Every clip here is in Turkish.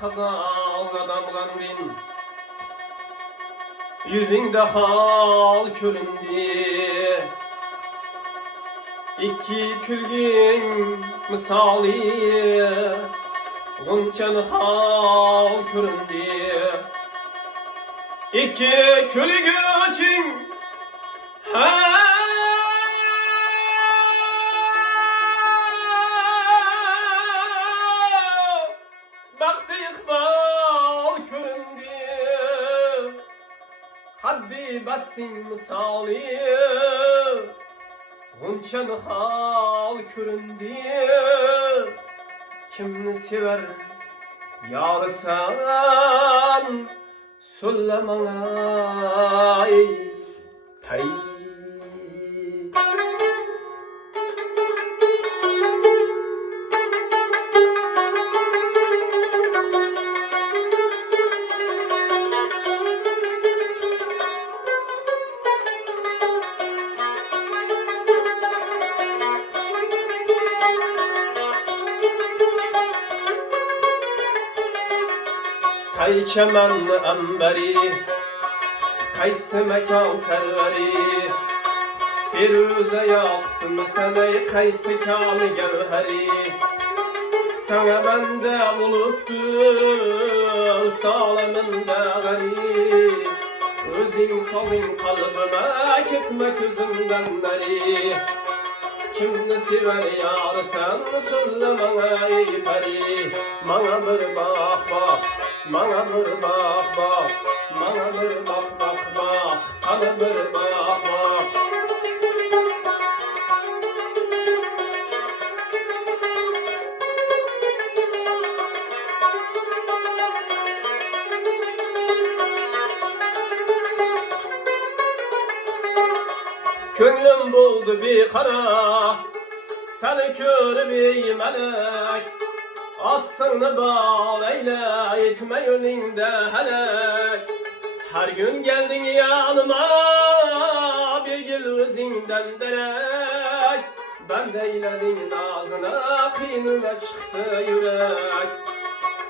Kazanla damgandın, yüzünde hal köründü. İki külgün misali, gonçan hal köründü. İki külgün baktı ikbal köründü. Haddi bastin misali, gonçan hal köründü. Kimni sever yar sen, söyle bana ey peri. Kay çemen emberi, kaysı mekan serveri, Firuze yaktın seni kaysı kâlı gevheri. Sana bende buluptu salamında gari, özün salın kalbime gitme gözümden beri. Kimni sever yar sen söyle bana ey peri. Bana bir bak bak, bana bir bak bak, bana bir bak bak bak, bana bir bak bak. Könlüm buldu bir kara, seni kör bir melek. Aslını bağ eyle, etme yönünde helek. Her gün geldin yanıma, bir gül izinden derek. Ben de eyledim nazına, kıynına çıktı yürek.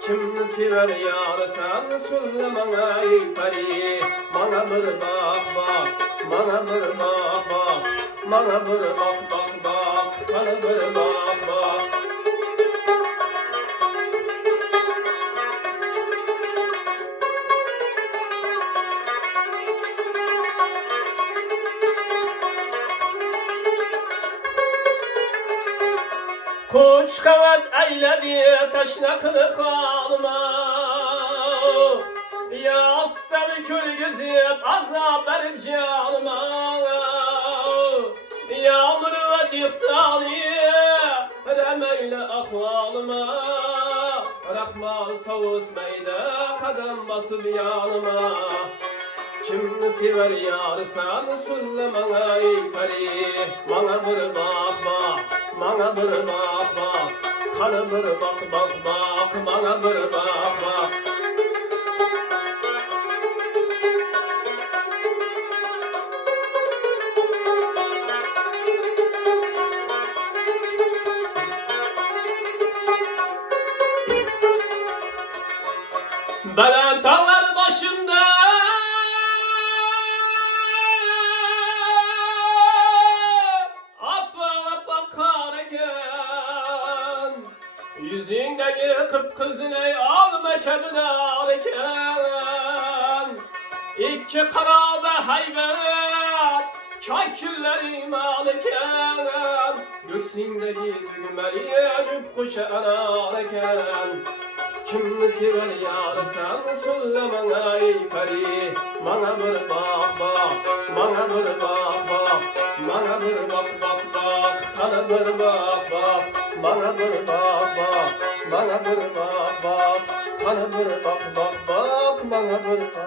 Kimni sever yar sen söyle bana ey peri. Bana bir bak bak, bana bir bak bak, bana bir bak bak bak, bana bir bak bak. Kuş kavat eyledi teşnaklı kalma, yastığı kül gezip azap verip canıma. Yağmur ve tihsani remeyle ahvalıma, rahmal tavusmeyde kadem basıp yanıma. Kimni sever yar sen söyle bana ey peri. Bana bir bak bak, bana bir bak bak, bana bir bak bak bak, bana bir bak bak. Belen tağlar başımda, yüzündeki kıpkızını alma kendine alırken. İki karabe haybet çaküllerim alırken. Göksündeki düğmeli cüp kuşa ararken. Kimni sever yar sen söyle bana ey peri. Bana bir bak bak, bana bir bak bak, bana bir bak bak bak, bana bir bak bak, bana bir bak bak, bana bir bak bak, bana bir bak bak bak, bana bir bak.